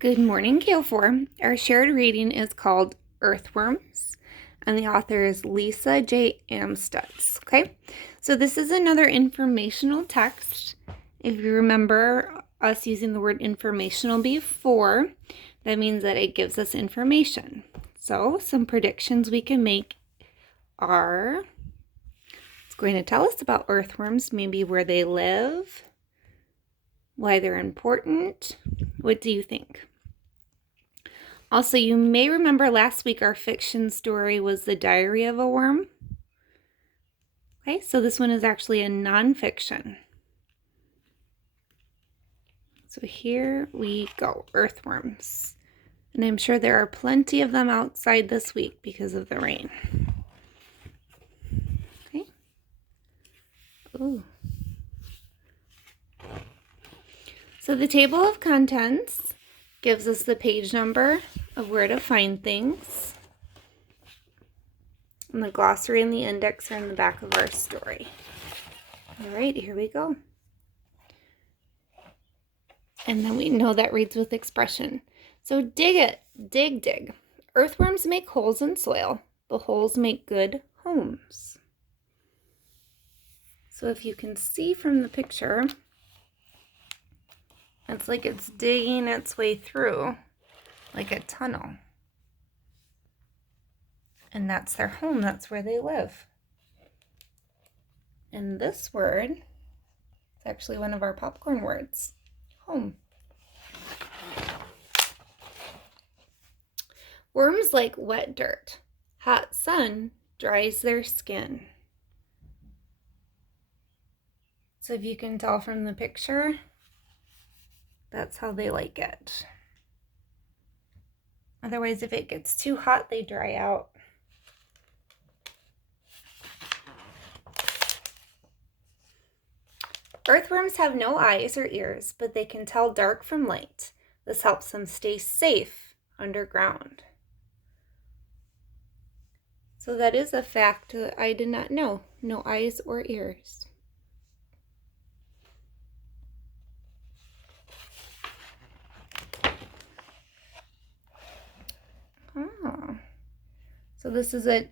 Good morning, K4. Our shared reading is called Earthworms, and the author is Lisa J. Amstutz. Okay, so this is another informational text. If you remember us using the word informational before, that means that it gives us information. So some predictions we can make are, it's going to tell us about earthworms, maybe where they live, why they're important. What do you think? Also, you may remember last week our fiction story was The Diary of a Worm. Okay, so this one is actually a nonfiction. So here we go, earthworms. And I'm sure there are plenty of them outside this week because of the rain. Okay. Ooh. So the table of contents gives us the page number of where to find things. And the glossary and the index are in the back of our story. All right, here we go. And then we know that reads with expression. So dig it, dig, dig. Earthworms make holes in soil. The holes make good homes. So if you can see from the picture, it's like it's digging its way through like a tunnel. And that's their home, that's where they live. And this word is actually one of our popcorn words, home. Worms like wet dirt. Hot sun dries their skin. So if you can tell from the picture, that's how they like it. Otherwise, if it gets too hot, they dry out. Earthworms have no eyes or ears, but they can tell dark from light. This helps them stay safe underground. So that is a fact that I did not know. No eyes or ears. Oh. So this is a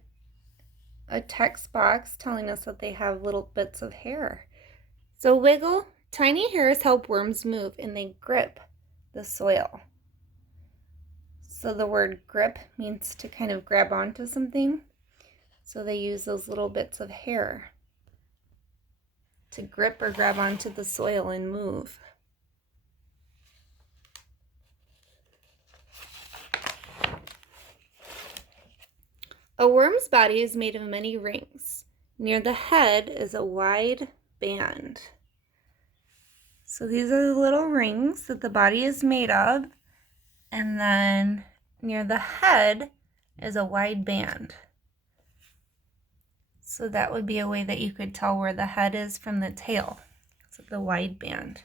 text box telling us that they have little bits of hair. So wiggle, tiny hairs help worms move and they grip the soil. So the word grip means to kind of grab onto something. So they use those little bits of hair to grip or grab onto the soil and move. A worm's body is made of many rings. Near the head is a wide band. So these are the little rings that the body is made of. And then near the head is a wide band. So that would be a way that you could tell where the head is from the tail. So the wide band.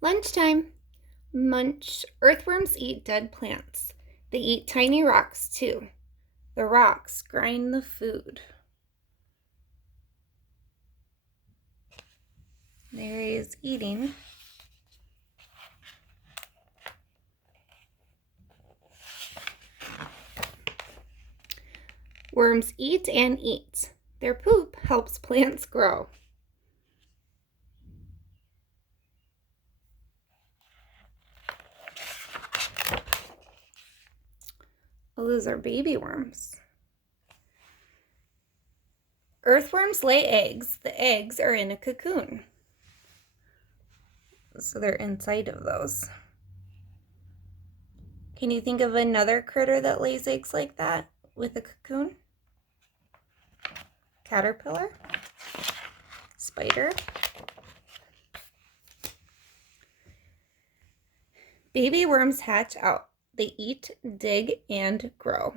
Lunchtime. Munch. Earthworms eat dead plants. They eat tiny rocks too. The rocks grind the food. There he is eating. Worms eat and eat. Their poop helps plants grow. Oh, those are baby worms. Earthworms lay eggs. The eggs are in a cocoon. So they're inside of those. Can you think of another critter that lays eggs like that with a cocoon? Caterpillar? Spider? Baby worms hatch out. They eat, dig, and grow.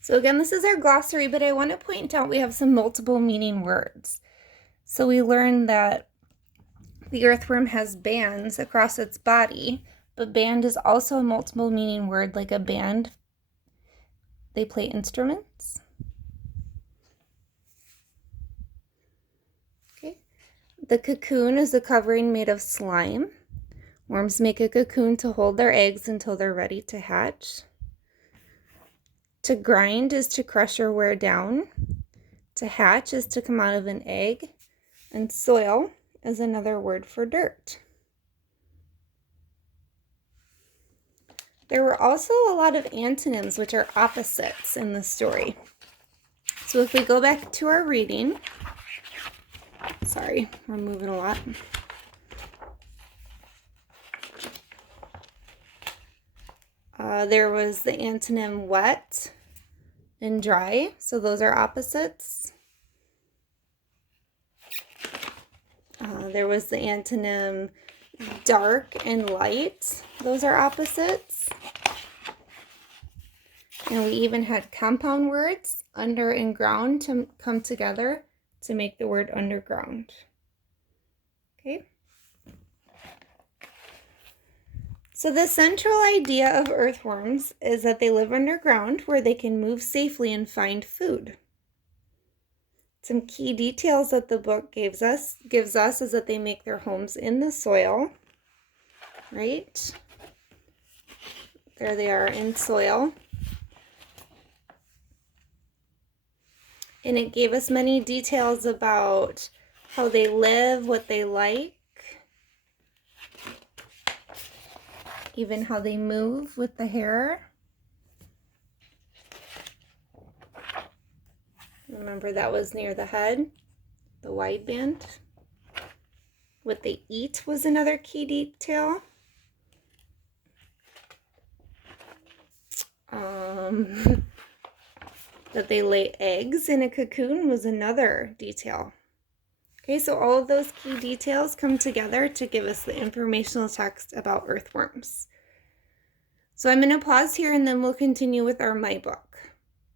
So again, this is our glossary, but I want to point out we have some multiple meaning words. So we learned that The earthworm has bands across its body, but band is also a multiple meaning word, like a band. They play instruments. Okay. The cocoon is a covering made of slime. Worms make a cocoon to hold their eggs until they're ready to hatch. To grind is to crush or wear down. To hatch is to come out of an egg. And soil is another word for dirt. There were also a lot of antonyms, which are opposites in the story. So if we go back to our reading, sorry, we're moving a lot. There was the antonym wet and dry, so those are opposites. There was the antonym dark and light, those are opposites. And we even had compound words, under and ground, to come together to make the word underground. Okay. So the central idea of earthworms is that they live underground where they can move safely and find food. Some key details that the book gives us is that they make their homes in the soil, right? There they are in soil. And it gave us many details about how they live, what they like, even how they move with the hair. Remember, that was near the head, the wide band. What they eat was another key detail. That they lay eggs in a cocoon was another detail. Okay, so all of those key details come together to give us the informational text about earthworms. So I'm going to pause here and then we'll continue with our My Book.